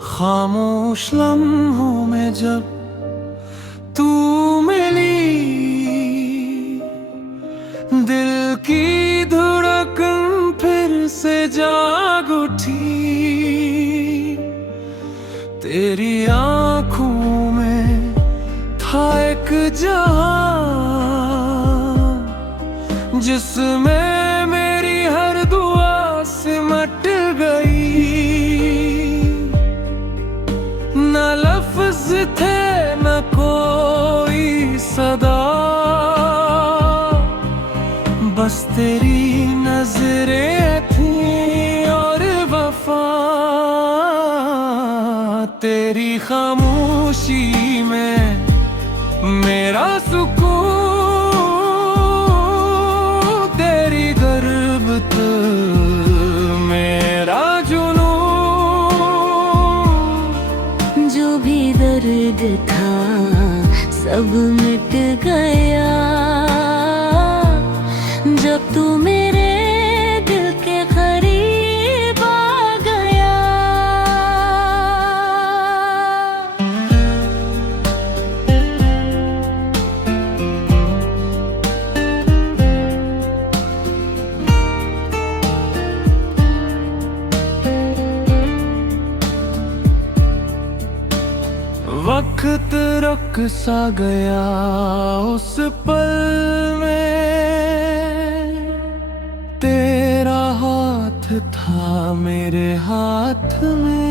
खामोश लम्हों में जब तू मिली, दिल की धड़कन फिर से जाग उठी। तेरी आंखों में था एक जहां जिसमें मेरी हर दुआ सिमट गई। न लफ्ज थे न कोई सदा, बस तेरी नजरें थी और वफा। तेरी खामोशी में मेरा सुकून, तेरी गुर्बत मेरा जुनून। जो भी दर्द था सब मिट गया जब तू मेरे दिल के करीब आ गया। वक्त रुक सा गया उस पल में, तेरा हाथ था मेरे हाथ में।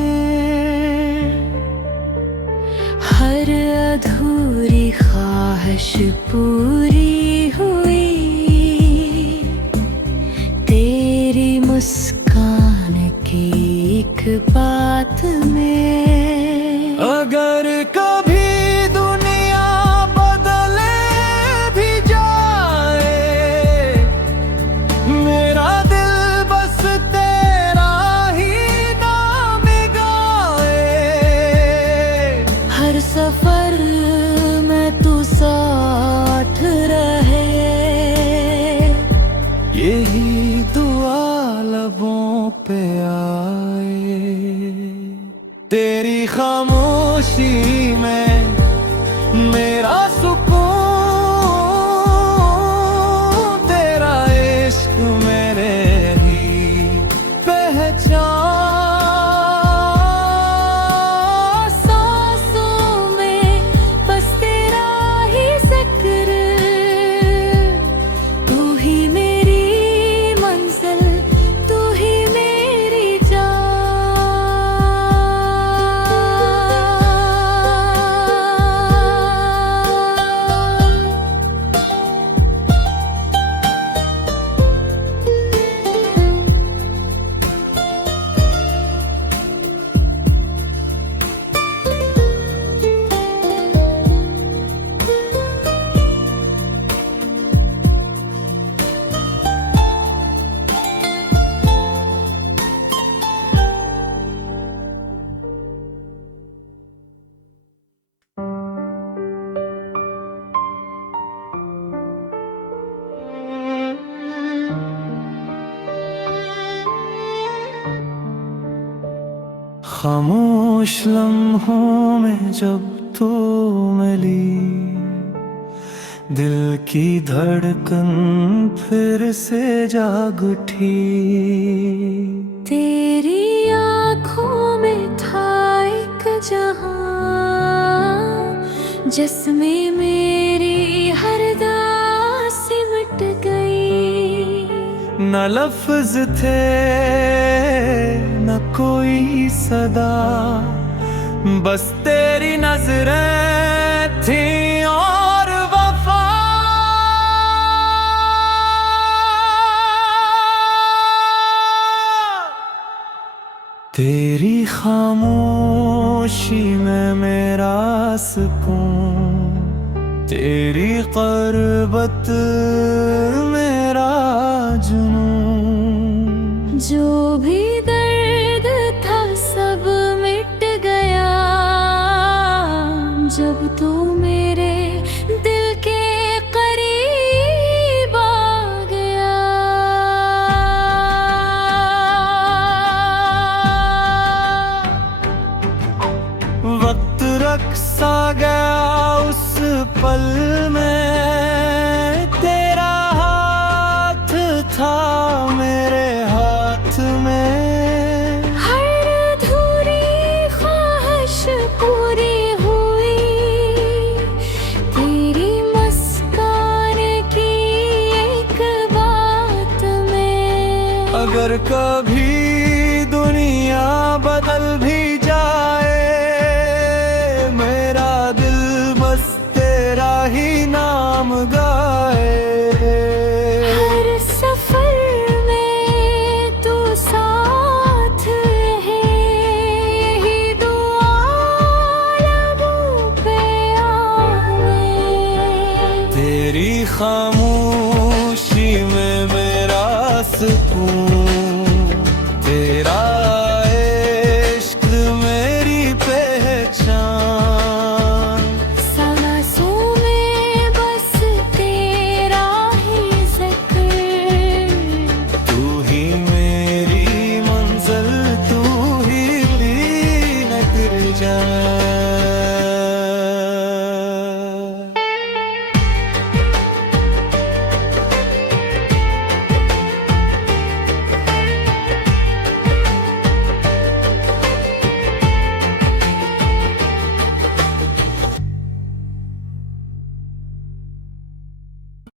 हर अधूरी ख्वाहिश पूरी हुई तेरी मुस्कान की एक बात में। अगर कभी दुनिया बदले भी जाए, मेरा दिल बस तेरा ही नाम गाए। हर सफर में तू साथ रहे, यही दुआ लबों पे आए। तेरी खामोशी में मेरा सुकून, तेरा इश्क मेरे ही पहचान। सांसों में बस तेरा ही जिक्र, तू ही मेरी मंजिल, तू ही मेरी जान। खामोश लम्हों में जब तू मिली, दिल की धड़कन फिर से जाग उठी। तेरी आँखों में था एक जहां जिसमें मेरी हर दास सिमट गई। न लफ्ज थे न कोई सदा, बस तेरी नजरें थी और वफा। तेरी खामोशी में मेरा सुकून, तेरी क़ुर्बत मेरा जुनून। जो भी